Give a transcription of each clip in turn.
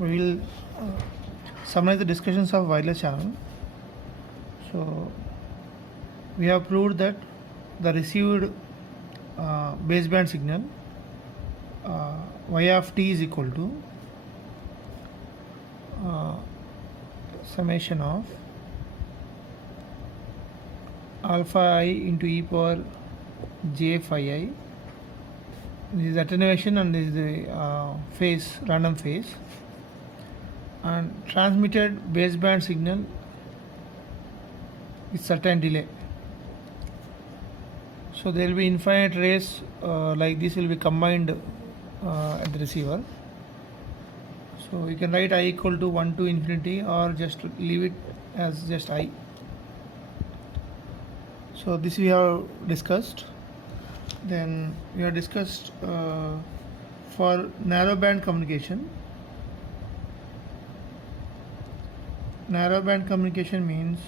we will summarize the discussions of wireless channel. So we have proved that the received baseband signal y of t is equal to summation of alpha I into e power j phi I. This is attenuation and this is the phase, random phase, and transmitted baseband signal with certain delay. So there will be infinite rays like this will be combined at the receiver. So you can write I equal to 1 to infinity or just leave it as just I. So this we have discussed. Then we have discussed for narrowband communication. Narrowband communication means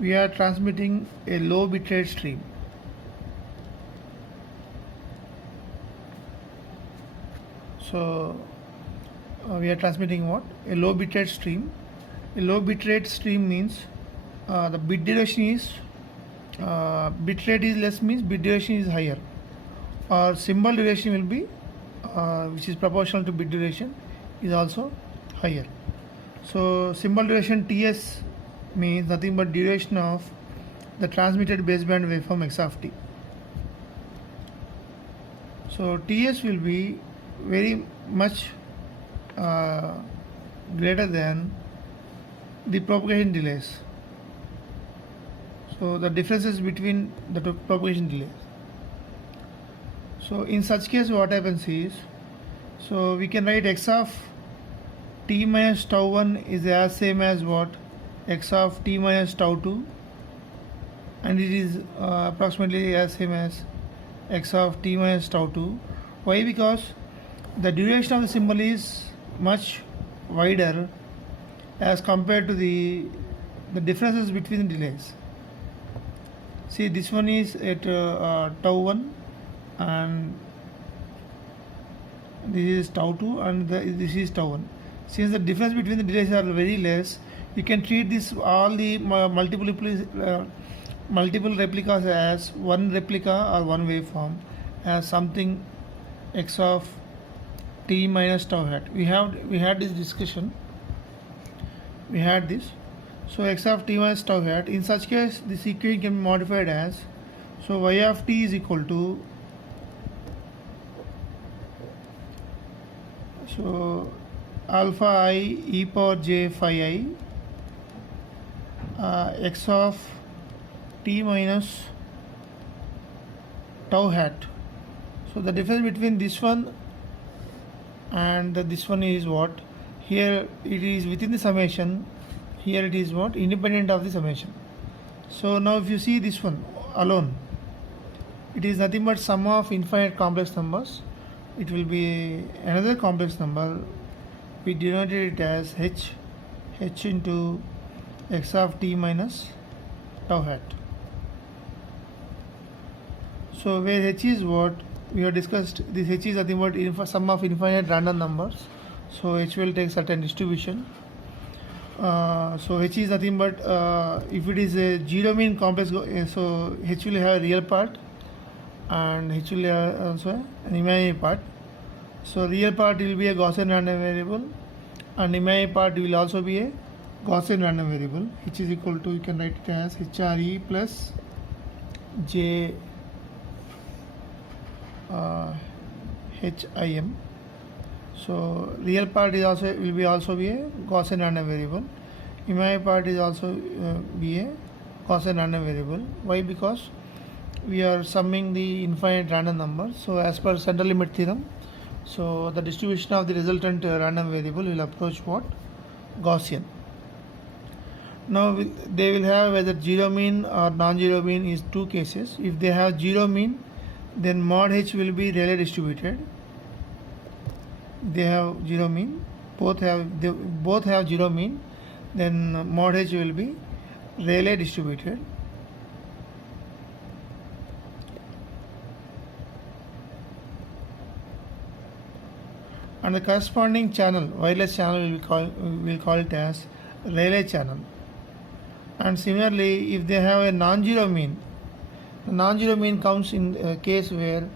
we are transmitting a low bitrate stream. So we are transmitting what? A low bitrate stream. A low bitrate stream means the bit duration is bit rate is less means bit duration is higher, or symbol duration will be which is proportional to bit duration is also higher. So symbol duration TS means nothing but duration of the transmitted baseband waveform x of t. So TS will be very much greater than the propagation delays. So the differences between the propagation delays. So in such case what happens is, so we can write x of t minus tau 1 is as same as what? X of t minus tau 2, and it is approximately as same as x of t minus tau 2. Why? Because the duration of the symbol is much wider as compared to the differences between the delays. See, this one is at tau 1 and this is tau 2 and this is tau 1. Since the difference between the delays are very less, you can treat this all the multiple replicas as one replica or one waveform as something x of t minus tau hat. We had this discussion. We had this. So x of t minus tau hat. In such case, this equation can be modified as, so y of t is equal to, so alpha I e power j phi I x of t minus tau hat. So the difference between this one and this one is what? Here it is within the summation. Here it is what? Independent of the summation. So now if you see this one alone, it is nothing but sum of infinite complex numbers. It will be another complex number. We denoted it as h into x of t minus tau hat. So where h is what? We have discussed, this h is nothing but sum of infinite random numbers. So h will take certain distribution. So h is nothing but if it is a zero mean complex, so h will have a real part and h will have also an imaginary part. So real part will be a Gaussian random variable and imaginary part will also be a Gaussian random variable. H is equal to, you can write it as HRE plus J HIM. So real part is also will be a Gaussian random variable. Imaginary part is also be a Gaussian random variable. Why? Because we are summing the infinite random numbers. So as per central limit theorem, so the distribution of the resultant random variable will approach what? Gaussian. Now they will have whether zero mean or non-zero mean is two cases. If they have zero mean, then mod h will be Rayleigh distributed. They have zero mean, both have zero mean, then mod h will be Rayleigh distributed. and the corresponding channel, wireless channel, will call it as relay channel. And similarly, if they have a non-zero mean, the non-zero mean comes in a case where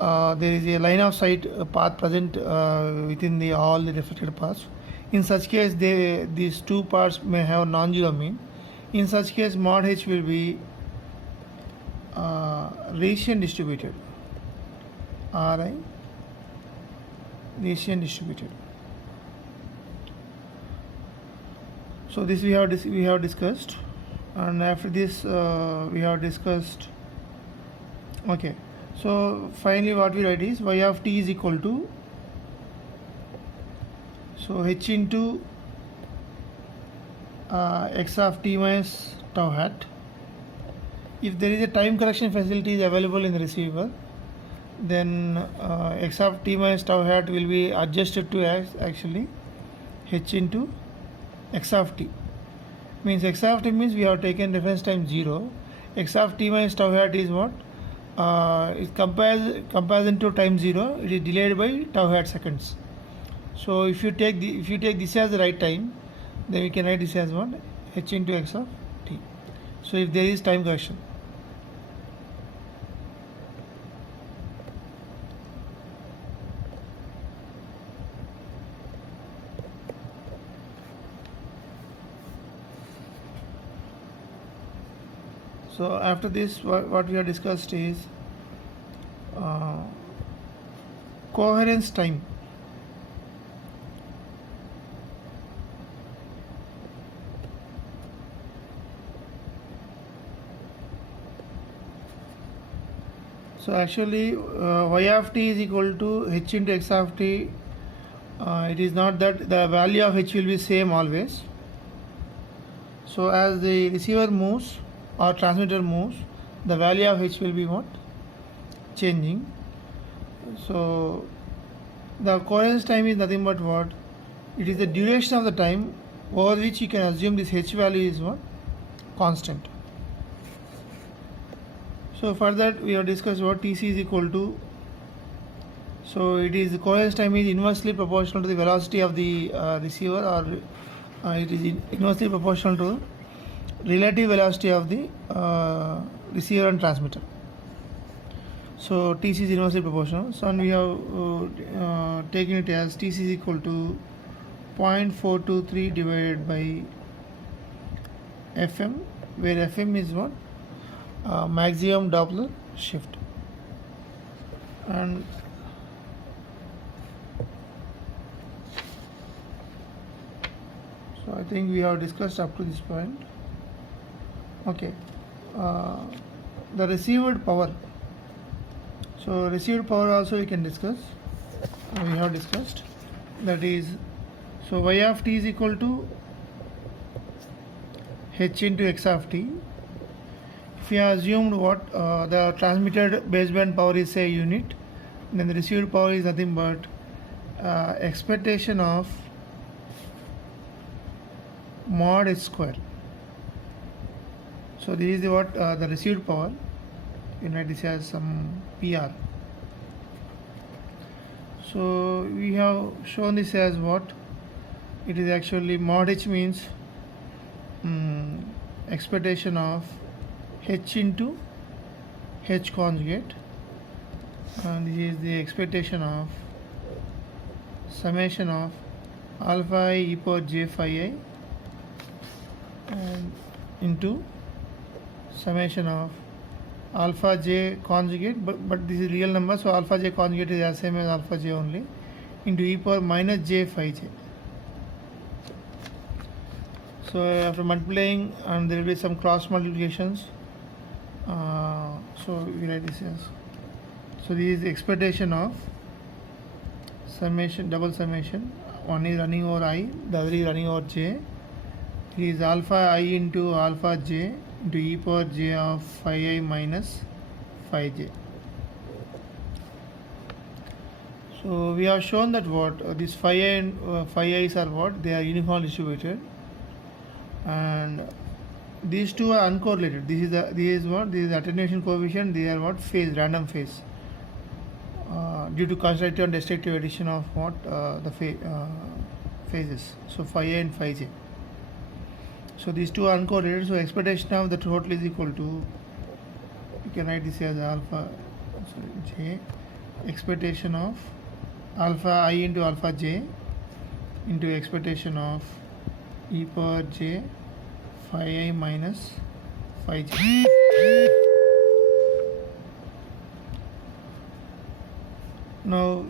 there is a line of sight path present within all the reflected paths. In such case, these two parts may have non-zero mean. In such case, mod h will be Rayleigh distributed. Rayleigh distributed. So this we have discussed, and after this we have discussed. Okay. So finally, what we write is y of t is equal to, so h into x of t minus tau hat. If there is a time correction facility is available in the receiver, then x of t minus tau hat will be adjusted to as actually h into x of t. Means x of t means we have taken reference time 0. X of t minus tau hat is what? It comparison to time 0, it is delayed by tau hat seconds. So if you take this as the right time, then we can write this as what? H into x of t. So if there is time correction. So after this, what we have discussed is coherence time. So actually y of t is equal to h into x of t. It is not that the value of h will be same always. So as the receiver moves or transmitter moves, the value of h will be what? Changing. So the coherence time is nothing but what? It is the duration of the time over which you can assume this h value is what? Constant. So for that we have discussed what Tc is equal to. So it is the coherence time is inversely proportional to the velocity of the receiver, or it is inversely proportional to relative velocity of the receiver and transmitter. So Tc is inversely proportional. So and we have taken it as Tc is equal to 0.423 divided by Fm, where Fm is what? Maximum Doppler shift. And so I think we have discussed up to this point. Okay, the received power. So received power also we can discuss. We have discussed. That is, so y of t is equal to h into x of t. If we have assumed what the transmitted baseband power is say unit, then the received power is nothing but expectation of mod h square. So this is what the received power. You write this as some PR. So we have shown this as what? It is actually mod h means expectation of h into h conjugate, and this is the expectation of summation of alpha I e power j phi I and into summation of alpha j conjugate, but this is real number, so alpha j conjugate is as same as alpha j only, into e power minus j phi j. So after multiplying, and there will be some cross multiplications. So we write this as, so this is the expectation of summation, double summation. One is running over I, the other is running over j. It is alpha I into alpha j into e power j of phi I minus phi j. So we have shown that what this phi I and phi i's are what? They are uniformly distributed, and these two are uncorrelated. This is what? This is attenuation coefficient. They are what? Phase, random phase. due to constructive and destructive addition of what the phases. So phi a and phi j. So these two are uncorrelated. So expectation of the total is equal to, you can write this as alpha j, expectation of alpha I into alpha j into expectation of e power j phi I minus phi j. Now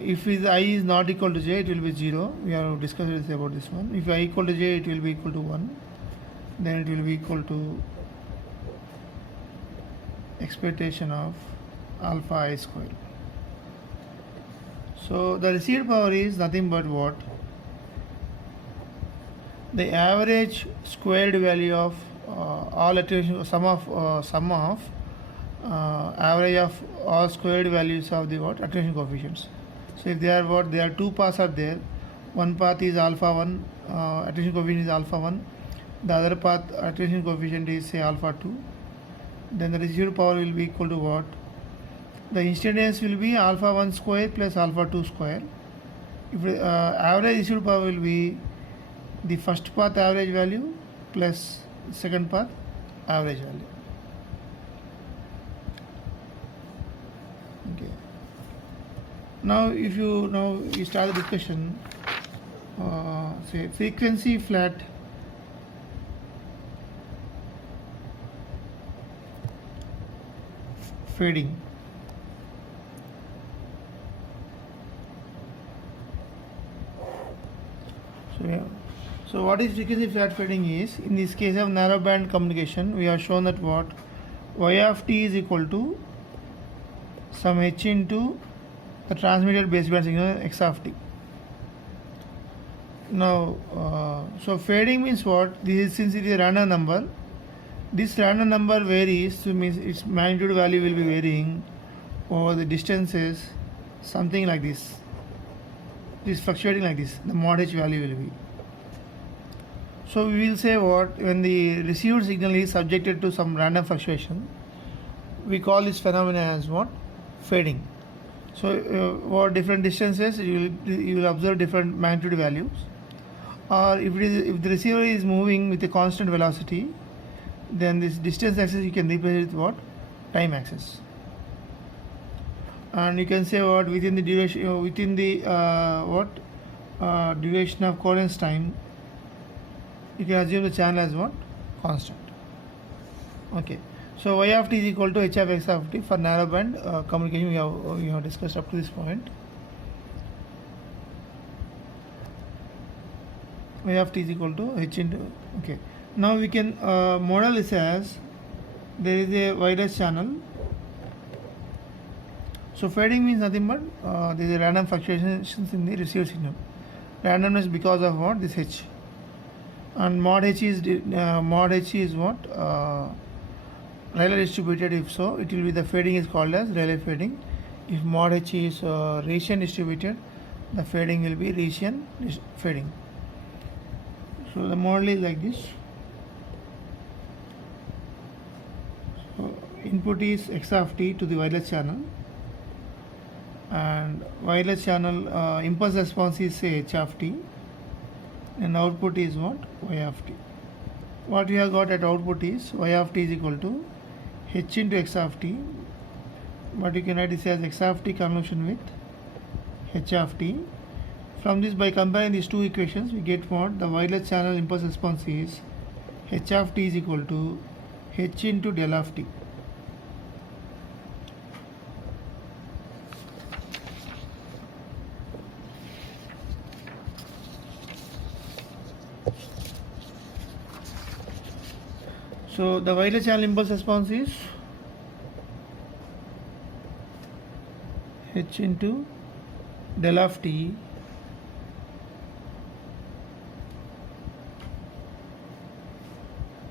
if I is not equal to j, it will be 0. We have discussed about this one. If I equal to j, it will be equal to 1. Then it will be equal to expectation of alpha I square. So the received power is nothing but what? The average squared value of all attenuation, sum of average of all squared values of the what attenuation coefficients. So if they are what, there are two paths are there. One path is alpha 1, attenuation coefficient is alpha 1. The other path attenuation coefficient is say alpha 2. Then the residual power will be equal to what? The instantaneous will be alpha 1 square plus alpha 2 square. If average residual power will be the first path average value plus second path average value. Okay. Now if you start the discussion, say frequency flat fading. So yeah. So what is frequency flat fading is, in this case of narrowband communication, we have shown that what y of t is equal to some h into the transmitted baseband signal x of t. Now, so fading means what? This is, since it is a random number, this random number varies, so means its magnitude value will be varying over the distances, something like this. It is fluctuating like this. The mod h value will be. So we will say what, when the received signal is subjected to some random fluctuation, we call this phenomenon as what? Fading. So over different distances, you will observe different magnitude values. Or if the receiver is moving with a constant velocity, then this distance axis you can replace with what? Time axis. And you can say what, within the duration, within the duration of coherence time, you can assume the channel as what? Constant. Okay. So y of t is equal to h of x of t for narrowband communication. We have discussed up to this point. Y of t is equal to h into, okay. Now we can model this as, there is a wireless channel. So fading means nothing but there is a random fluctuations in the received signal. Randomness because of what? This h. And mod h is what? Rayleigh distributed. If so, it will be, the fading is called as Rayleigh fading. If mod h is Rayleigh distributed, the fading will be Rayleigh fading. So the model is like this. So input is x of t to the wireless channel, and wireless channel impulse response is say h of t, and output is what? Y of t. What we have got at output is y of t is equal to h into x of t, but you can write this as x of t conjunction with h of t. From this, by comparing these two equations, we get what? The wireless channel impulse response is h of t is equal to h into del of t. So the wireless channel impulse response is h into del of t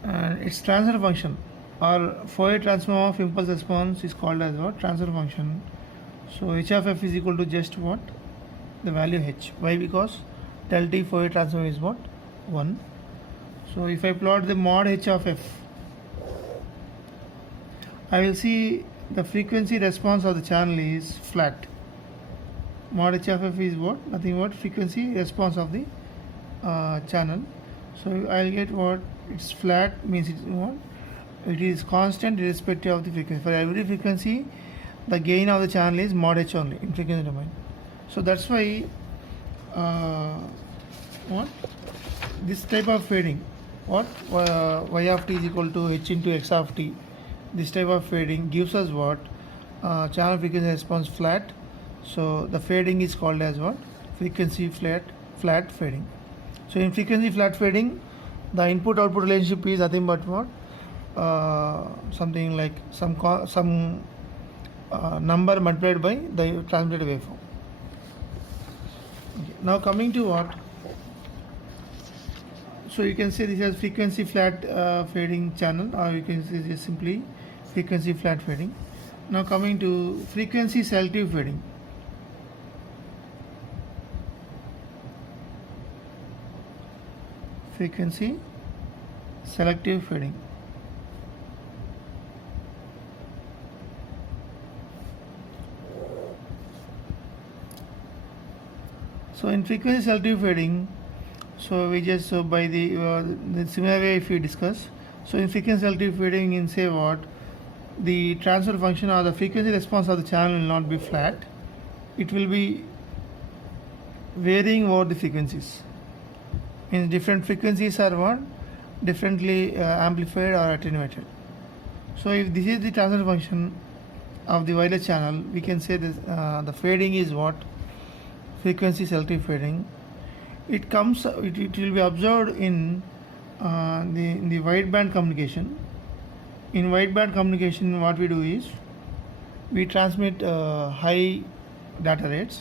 and its transfer function or Fourier transform of impulse response is called as what? Transfer function. So h of f is equal to just what? The value h. Why? Because del t Fourier transform is what? 1. So if I plot the mod h of f, I will see the frequency response of the channel is flat. Mod h of f is what? Nothing but frequency response of the channel. So I'll get what? It's flat means it's what? It is constant irrespective of the frequency. For every frequency, the gain of the channel is mod h only in frequency domain. So that's why what? This type of fading, what? Y of t is equal to h into x of t. This type of fading gives us what? Channel frequency response flat. So the fading is called as what? Frequency flat fading. So in frequency flat fading, the input output relationship is nothing but what? Something like some number multiplied by the transmitted waveform. Okay. Now coming to what? So you can say this as frequency flat fading channel, or you can say this simply frequency flat fading. Now coming to frequency selective fading. Frequency selective fading. So in frequency selective fading, so we just by the similar way if we discuss. So in frequency selective fading, in say what, the transfer function or the frequency response of the channel will not be flat. It will be varying over the frequencies. Means different frequencies are what? Differently amplified or attenuated. So if this is the transfer function of the wireless channel, we can say this the fading is what? Frequency selective fading. It will be observed in the wideband communication. In wideband communication, what we do is we transmit high data rates.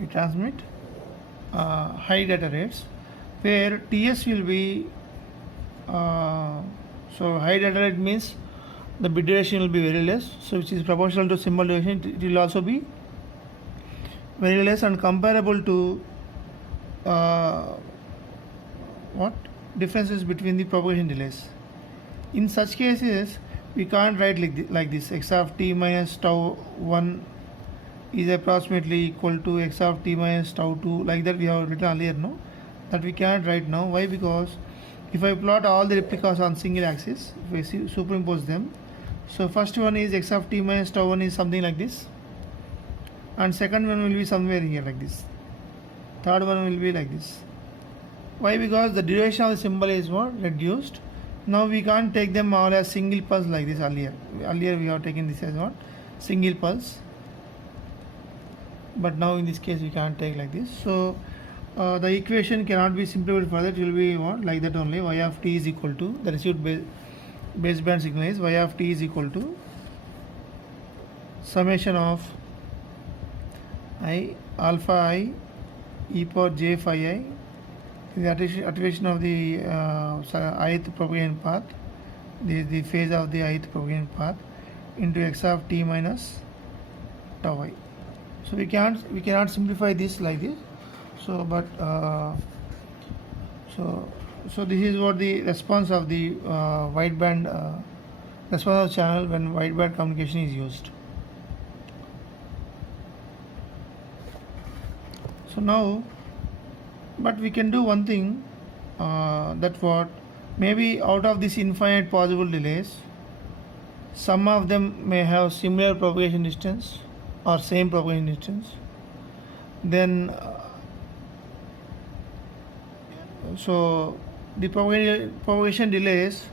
We transmit high data rates where TS will be so high data rate means the bit duration will be very less, so which is proportional to symbol duration. It will also be very less and comparable to what? Differences between the propagation delays. In such cases, we can't write like this x of t minus tau 1 is approximately equal to x of t minus tau 2, like that we have written earlier, no? That we cannot write now. Why? Because if I plot all the replicas on single axis, if I superimpose them, so first one is x of t minus tau 1 is something like this, and second one will be somewhere here like this, third one will be like this. Why? Because the duration of the symbol is what? Reduced. Now we can't take them all as single pulse like this earlier. Earlier we have taken this as what? Single pulse. But now in this case we can't take like this. So the equation cannot be simplified further. It will be what? Like that only. Y of t is equal to, the received baseband signal is y of t is equal to summation of I alpha I e power j phi I, the attenuation of the ith propagation path, the phase of the ith propagation path, into x of t minus tau I. So we cannot simplify this like this. So but so this is what the response of the wideband response of channel when wideband communication is used. So now, but we can do one thing, that what, maybe out of this infinite possible delays, some of them may have similar propagation distance or same propagation distance. Then so the propagation delays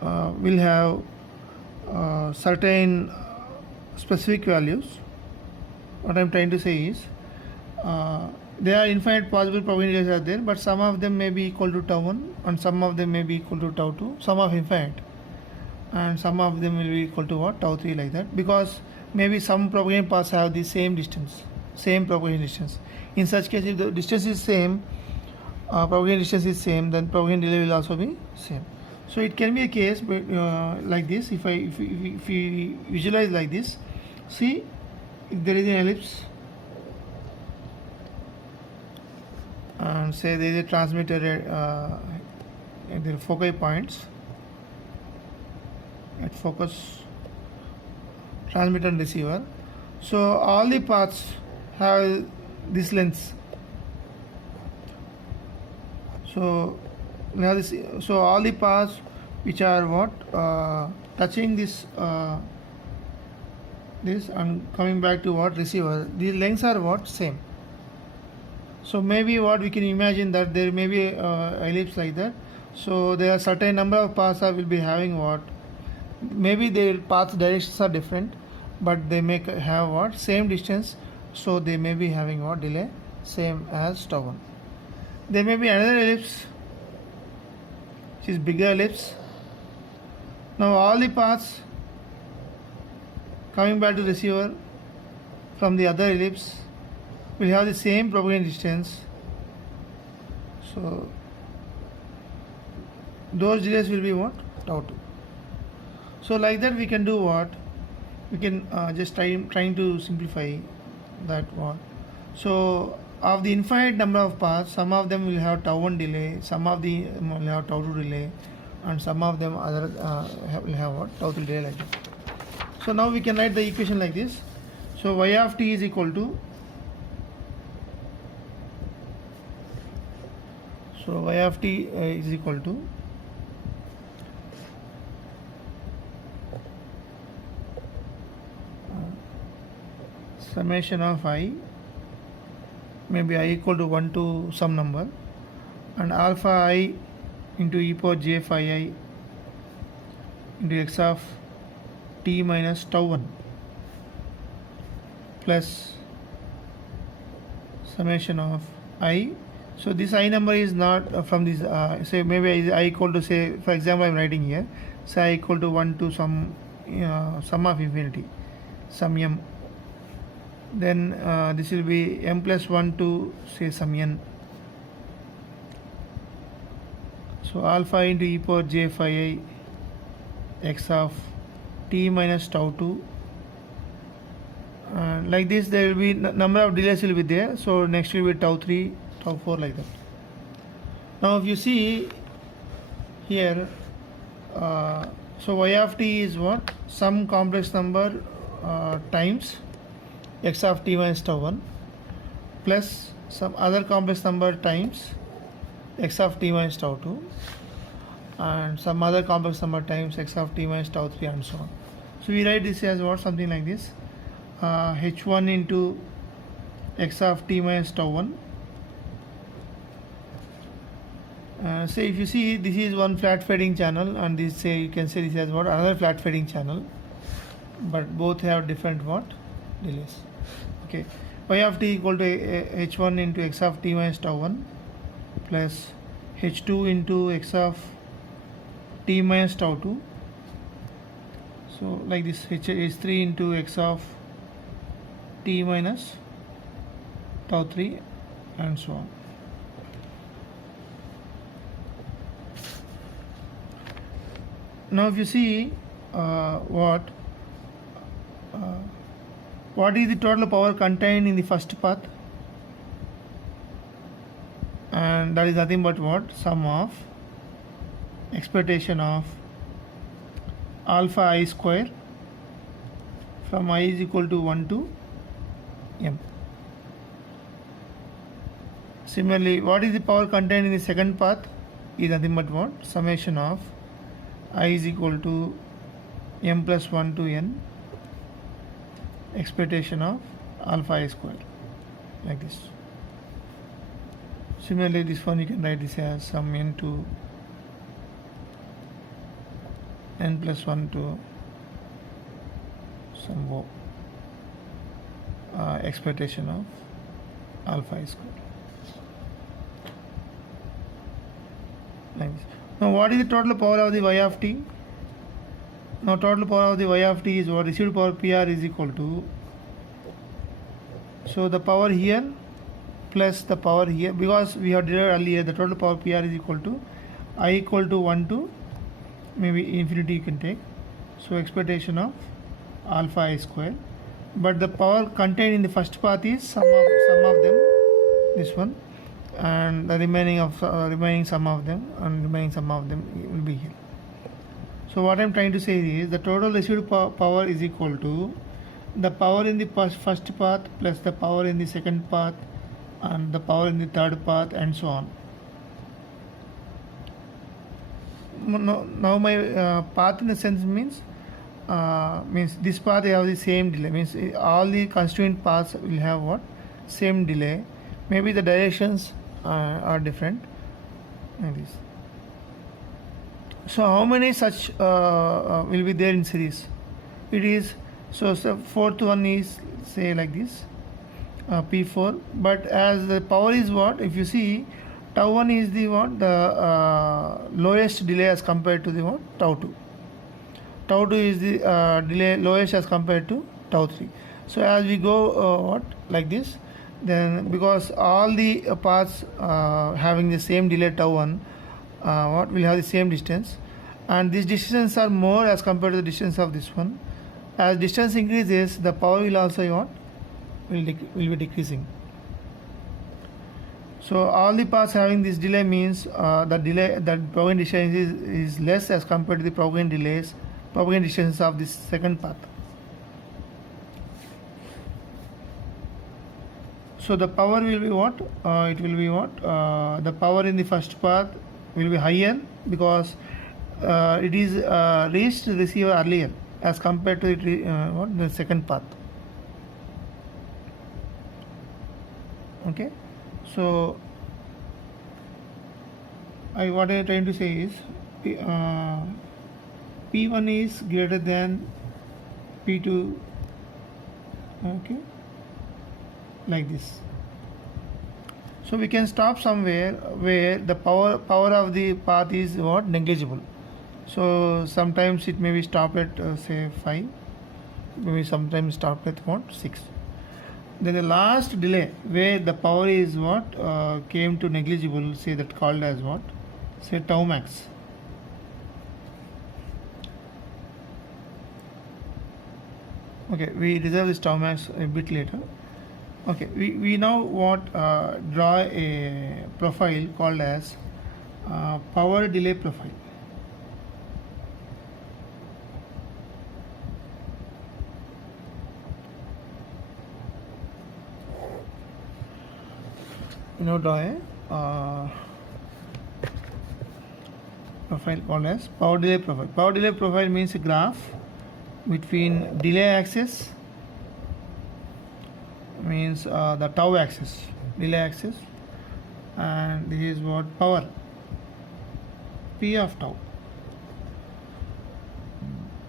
will have certain specific values. What I am trying to say is there are infinite possible propagation delays are there, but some of them may be equal to tau 1 and some of them may be equal to tau 2, some of infinite, and some of them will be equal to what? Tau 3, like that, because maybe some propagation paths have the same distance, same propagation distance. In such case, if the distance is same, propagation distance is same, then propagation delay will also be same. So it can be a case like this. If we visualize like this, see, if there is an ellipse and say there is a transmitter their foci points at focus, transmitter and receiver. So all the paths have this length. So now this, so all the paths which are what touching this this and coming back to what receiver, these lengths are what same. So maybe what we can imagine that there may be ellipse like that. So there are certain number of paths that will be having what, maybe their path directions are different, but they may have what same distance. So they may be having what delay same as tau 1. There may be another ellipse which is bigger ellipse. Now all the paths coming back to receiver from the other ellipse will have the same propagation distance. So those delays will be what tau 2. So like that we can do what, we can just trying to simplify that one. So of the infinite number of paths, some of them will have tau 1 delay, some of them will have tau 2 delay, and some of them other will have what tau 3 delay like that. So now we can write the equation like this. So y of t is equal to, so y of t is equal to summation of I, maybe I equal to 1 to some number, and alpha I into e power j phi I into x of t minus tau 1 plus summation of I. So this I number is not from this, say maybe I equal to, say for example I am writing here, say I equal to 1 to some sum of infinity, some m. Then this will be m plus 1 to say some n. So alpha into e power j phi I x of t minus tau 2. Like this there will be number of delays will be there. So next will be tau 3, tau 4 like that. Now if you see here, so y of t is what, some complex number times x of t minus tau 1 plus some other complex number times x of t minus tau 2 and some other complex number times x of t minus tau 3 and so on. So we write this as what, something like this, h1 into x of t minus tau 1. Say if you see this is one flat fading channel, and this, say you can say this as what, another flat fading channel, but both have different what delays. Okay, y of t equal to h1 into x of t minus tau 1 plus h2 into x of t minus tau 2. So like this, h3 into x of t minus tau 3 and so on. Now if you see what is the total power contained in the first path, and that is nothing but what, sum of expectation of alpha I square from I is equal to 1 to m. Similarly, what is the power contained in the second path is nothing but what, summation of I is equal to m plus 1 to n expectation of alpha I square, like this. Similarly, this one you can write this as some n to n plus 1 to some o expectation of alpha I square, like this. Now what is the total power of the y of t? Now total power of the y of t is what, received power PR is equal to, so the power here plus the power here, because we have derived earlier the total power PR is equal to I equal to 1 to maybe infinity you can take, so expectation of alpha I square, but the power contained in the first path is some of them, this one, and the remaining sum of them will be here. So what I'm trying to say is the total received power is equal to the power in the first path plus the power in the second path and the power in the third path and so on. Now my path in a sense means this path have the same delay, means all the constituent paths will have what? Same delay. Maybe the directions are different like this. So how many such will be there in series? It is so fourth one is say like this, P4, but as the power is what, if you see tau 1 is the what, the lowest delay as compared to the what, tau 2. Tau 2 is the delay lowest as compared to tau 3. So as we go what, like this, then because all the paths having the same delay tau 1, what will have the same distance, and these distances are more as compared to the distance of this one. As distance increases, the power will also what, will be decreasing. So all the paths having this delay means the propagation distance is less as compared to the propagation distance of this second path. So the power will be what? It will be what? The power in the first path will be higher because it is reached the receiver earlier as compared to the second path. Okay. So what I am trying to say is P1 is greater than P2. Okay, like this. So we can stop somewhere where the power of the path is what, negligible. So sometimes it may be stopped at say 5, maybe sometimes stopped at what, 6. Then the last delay where the power is what, came to negligible, say that called as what, say tau max. Okay, we reserve this tau max a bit later. Okay, we now draw a profile called as power delay profile. We now draw a profile called as power delay profile. Power delay profile means a graph between delay axis, means the tau axis, delay axis, and this is what, power P of tau.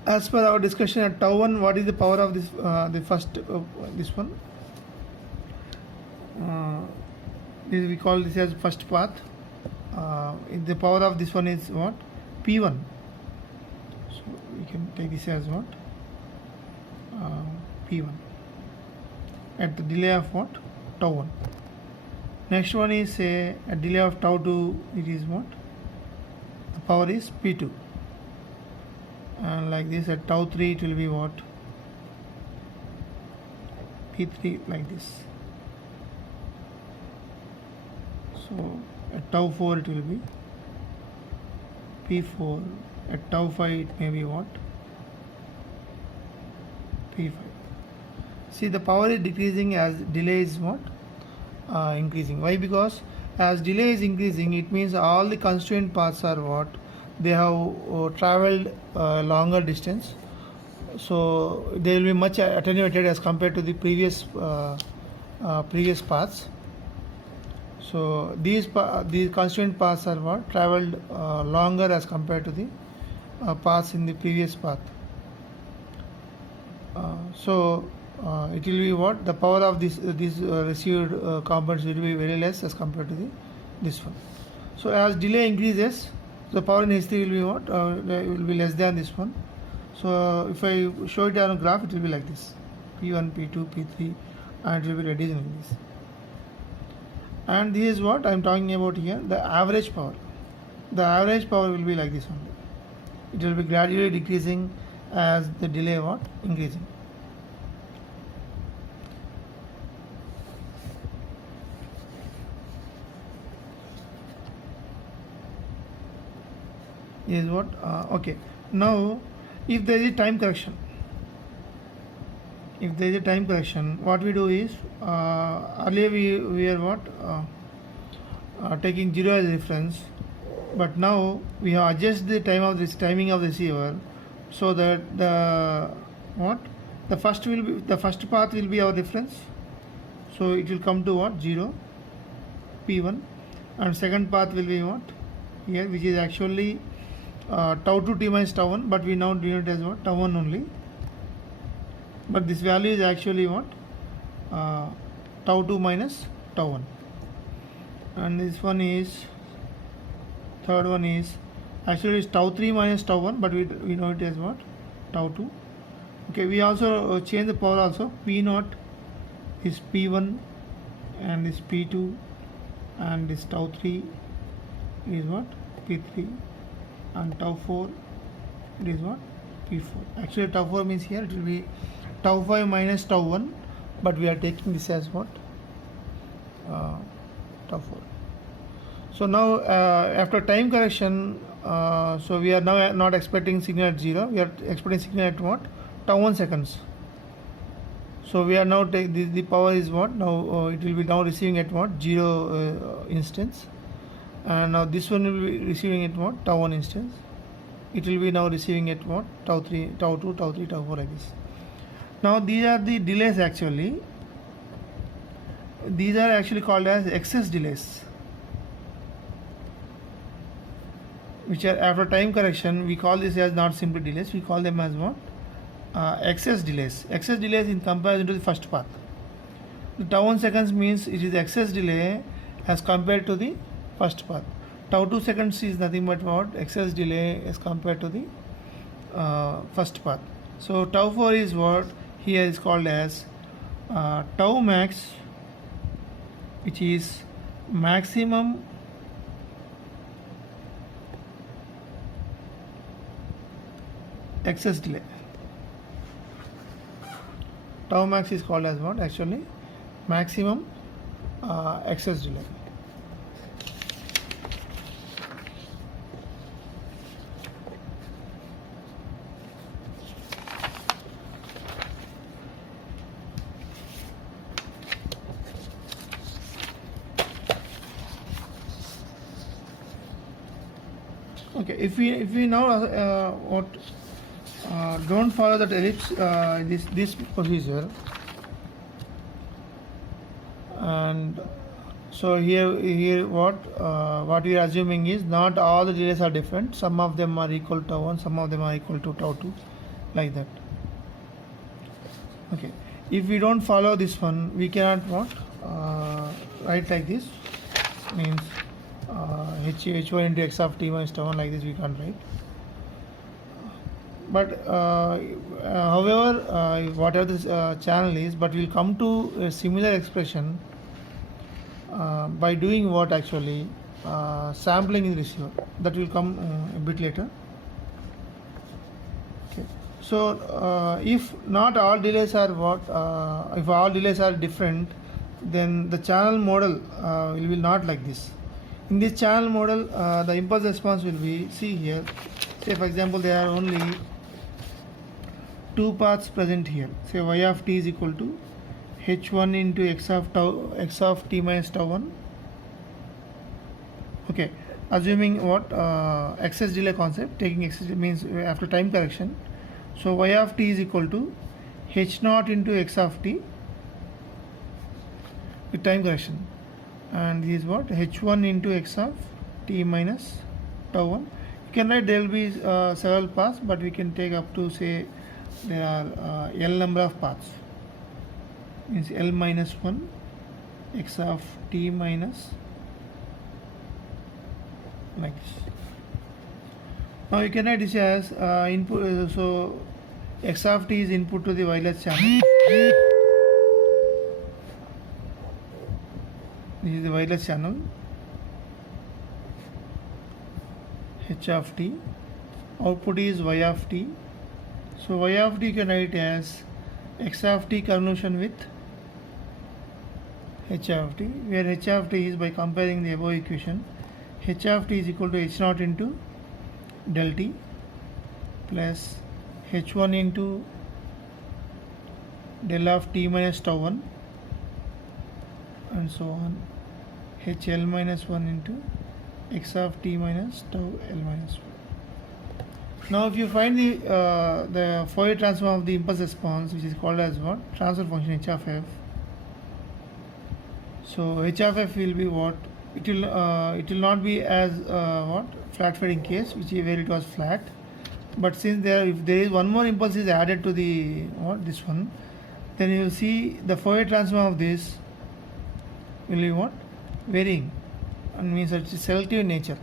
As per our discussion at tau 1, what is the power of this the first this one? This we call this as first path. The power of this one is what, P1. So we can take this as what, P1 at the delay of what, tau 1. Next one is say a delay of tau 2, it is what, the power is P2, and like this at tau 3 it will be what, P3, like this. So at tau 4 it will be P4, at tau 5 it may be what, P5. See, the power is decreasing as delay is what, increasing. Why? Because as delay is increasing, it means all the constituent paths are what, they have traveled longer distance, so they will be much attenuated as compared to the previous paths. So these constituent paths are what, traveled longer as compared to the paths in the previous path. It will be what, the power of these received components will be very less as compared to this one. So as delay increases, the power in H3 will be what, will be less than this one. So if I show it on a graph, it will be like this, P1, P2, P3, and it will be reducing like this. And this is what I am talking about here, the average power. The average power will be like this only. It will be gradually decreasing as the delay what, increasing. is what okay. Now if there is a time correction, what we do is earlier we are what taking 0 as a reference, but now we have adjusted the timing of the receiver, so that the first path will be our reference, so it will come to what 0 p1, and second path will be what here, which is actually tau 2 t minus tau 1, but we now denote it as what tau 1 only, but this value is actually what tau 2 minus tau 1, and this one is third one is actually is tau 3 minus tau 1, but we know it as what tau 2. Okay, we also change the power also. P naught is P1 and this P2, and this tau 3 is what P3, and tau 4 it is what P4. Actually tau 4 means here it will be tau 5 minus tau 1, but we are taking this as what tau 4. So now after time correction, so we are now not expecting signal at 0, we are expecting signal at what tau 1 seconds. So we are now take the power is what now it will be now receiving at what 0 instance, and now this one will be receiving at what tau 1 instance. It will be now receiving at what tau 3, tau 2, tau 3, tau 4 like this. Now these are the delays actually. These are actually called as excess delays, which are after time correction. We call this as not simply delays, we call them as what excess delays. Excess delays in comparison to the first path. The tau 1 seconds means it is excess delay as compared to the first path. Tau 2 seconds is nothing but what excess delay as compared to the first path. So tau 4 is what here is called as tau max, which is maximum excess delay. Tau max is called as what actually maximum excess delay. Okay, if we now don't follow that ellipse this procedure, and so here what we are assuming is not all the delays are different. Some of them are equal to tau 1, some of them are equal to tau 2, like that. Okay, if we don't follow this one, we cannot write like this, means h1 into x of t minus tau 1 like this we can't write. But however whatever this channel is, but we'll come to a similar expression by doing what actually sampling in the receiver. That will come a bit later. Okay, so if not all delays are if all delays are different, then the channel model will not like this. In this channel model, the impulse response will be, see here, say for example there are only two paths present here. Say y of t is equal to h1 into x of t minus tau 1. Okay, assuming what excess delay concept, taking excess delay means after time correction. So y of t is equal to h naught into x of t with time correction, and this is what h1 into x of t minus tau 1. You can write there will be several paths, but we can take up to say there are L number of paths, means L minus 1 x of t minus like this. Now you can write this as input, so x of t is input to the wireless channel. This is the wireless channel, h of t, output is y of t. So y of t you can write as x of t convolution with h of t, where h of t is, by comparing the above equation, h of t is equal to h naught into del t plus h1 into del of t minus tau 1 and so on, hl minus 1 into x of t minus tau l minus 1. Now if you find the Fourier transform of the impulse response, which is called as what? Transfer function h of f. So h of f will be what? It will not be as what? Flat fading case, which is where it was flat. But since if there is one more impulse is added to the what, this one, then you will see the Fourier transform of this will be what? Varying, and means it's selective in nature.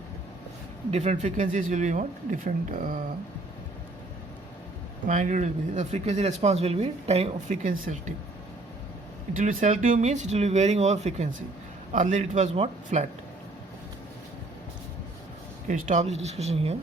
Different frequencies will be what? Different magnitude will be. The frequency response will be time of frequency selective. It will be selective means it will be varying over frequency. Earlier it was what? Flat. Okay, stop this discussion here.